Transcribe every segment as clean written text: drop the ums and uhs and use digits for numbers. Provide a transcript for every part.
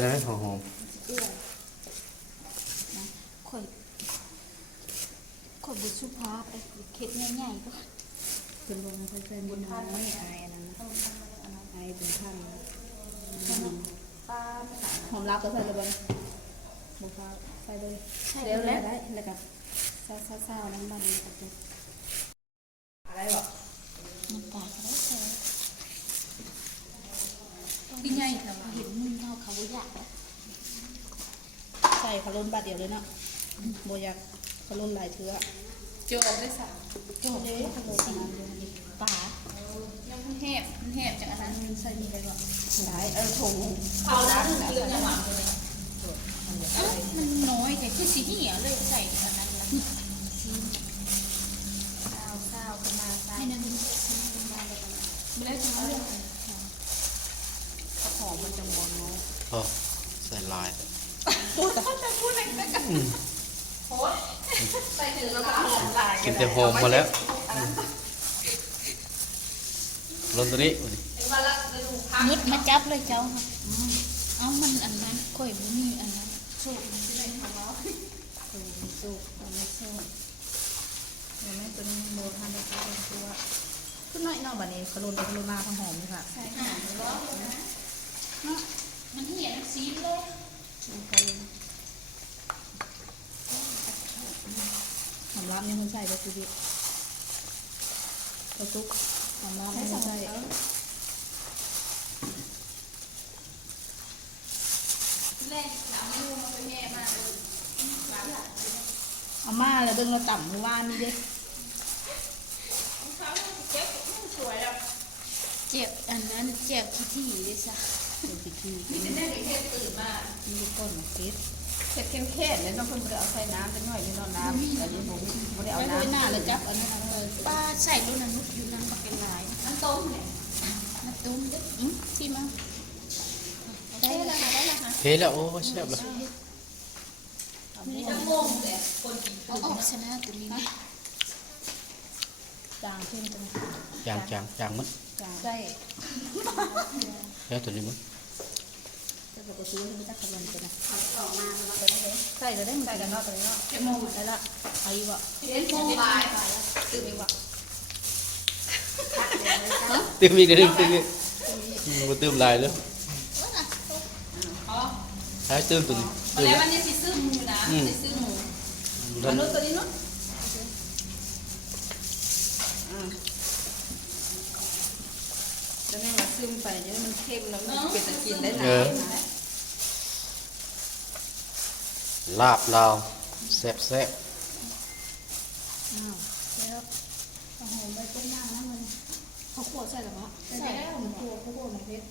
ได้ไหมหอมเอื้อนะข่อยบุสุภาพไปเข็ดใหญ่ๆก็เป็นวงเพื่อนบุญท่านไม่อายอันนั้นนะอายบุญท่านหอมรับก็ใส่เลยบ้างบุญท่านใส่เลยเร็วแล้วได้แล้วก็เศร้าๆน้ำมันกับอะไรหรอ น้ำตาลก็ได้ใส่ ดีไงแต่ว่า เห็นมึงเขาอยาก ใส่ขลุ่นบาดเดียวเลยเนาะโบอยากขลุ่นหลายเชื้อ โจกได้สัก โจ้เลยขลุ่นขนาดนี้ ป่า ยังมันแหบจากอันนั้น ใส่ดีเลยว่ะได้ถง เขาแล้วเรื่องจังหวะเลยมันน้อยแต่คือสีเหี่ยวเลยใส่อันนั้นละเศร้าขึ้นมาใส่ ให้นั่นซีเป็นมาเลย ไม่ได้ทำเรื่องหอมมันจะหมดเนาะ อ๋อใส่ลาย พูดอะไรกันโพสใส่ถึงแล้วก็หอมลาย กินแต่หอมมาแล้วลนตัวนี้ มุดมาจับเลยเจ้าค่ะเอามันอันนั้นข่อยบ่มีอันนั้นโชคมันจะได้ทำเนาะ สู้ไม่สู้เดี๋ยวแม่ตัวนี้โบทานได้ตัวขึ้นหน่อยเนาะบัดนี้ขลุ่นกับขลุ่นมาทั้งหอมเลยค่ะ ใส่หางล้อเนาะมันเหี่ยวสีเลย หอมรับนี่มันใส่ไปคือดิกระซุกหอมรับนี่มันใส่ แรกหนาวไม่รู้มันเป็นแง่มากเลย เอามาแล้วดึงเราต่ำเมื่อวานนี่เด้ เขาเจ็บสวยแล้ว เจ็บอันนั้นเจ็บที่เลยซะ เป็นพิธี นี่จะได้เห็นตื่นมา นี่ต้นมะเขือ เผ็ดเข้มๆเลยน้องคนไม่ได้เอาใส่น้ำจะง่อยนี่นอนน้ำแต่ยังผมไม่ได้เอา ไม่ น้ำ ได้หน้าเลยจับอันนี้เลย ป้าใส่ลูกนั้นมุดอยู่นั่นก็เป็นลาย น้ำต้มเนี่ย น้ำตุ้มเด้อที่มา ได้แล้วค่ะได้แล้วค่ะ เทแล้วโอ้แซ่บเลย นี่จะงงแต่คนกิน เอาออกชนะตัวนี้นะ จางขึ้นตรง จางมัน จาง ใส่ แล้วตัวนี้มัน จะบอกว่าซื้อให้จักรวาลตัวนะ ใส่จะได้ใส่กันเนาะตัวนี้เนาะ จะมองได้ละเอาอีกวะ เห็นโมบายตื่นไปวะ ตื้มอีกตื้มมาตื้มลายแล้ว อ๋อ ใช้ตื้มตัวนี้ มาแล้วมันยังสิซื้อหมูนะสิซื้อหมู ท่าน นู้นตัวนี้นู้นจะให้มาซึมไปจะให้มันเข้มแล้วมันเป็นตะกินได้หลายนะ ลาบลาวแซ่บ อ้าวแล้วเอาหอมไปต้มย่างนะมันเขาขวดใส่หรอวะใส่แล้วมันตัวเขาขวดมันเพชร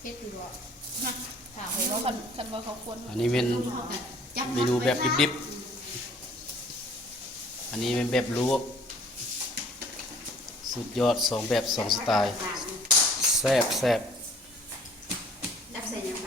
เพชรอยู่วะ นะถามให้เขาคันว่าเขาควร อันนี้เป็นเมนูแบบดิบๆอันนี้เป็นแบบลวกสุดยอด2 แบบ 2 สไตล์แซ่บ ดับใส่ยังไง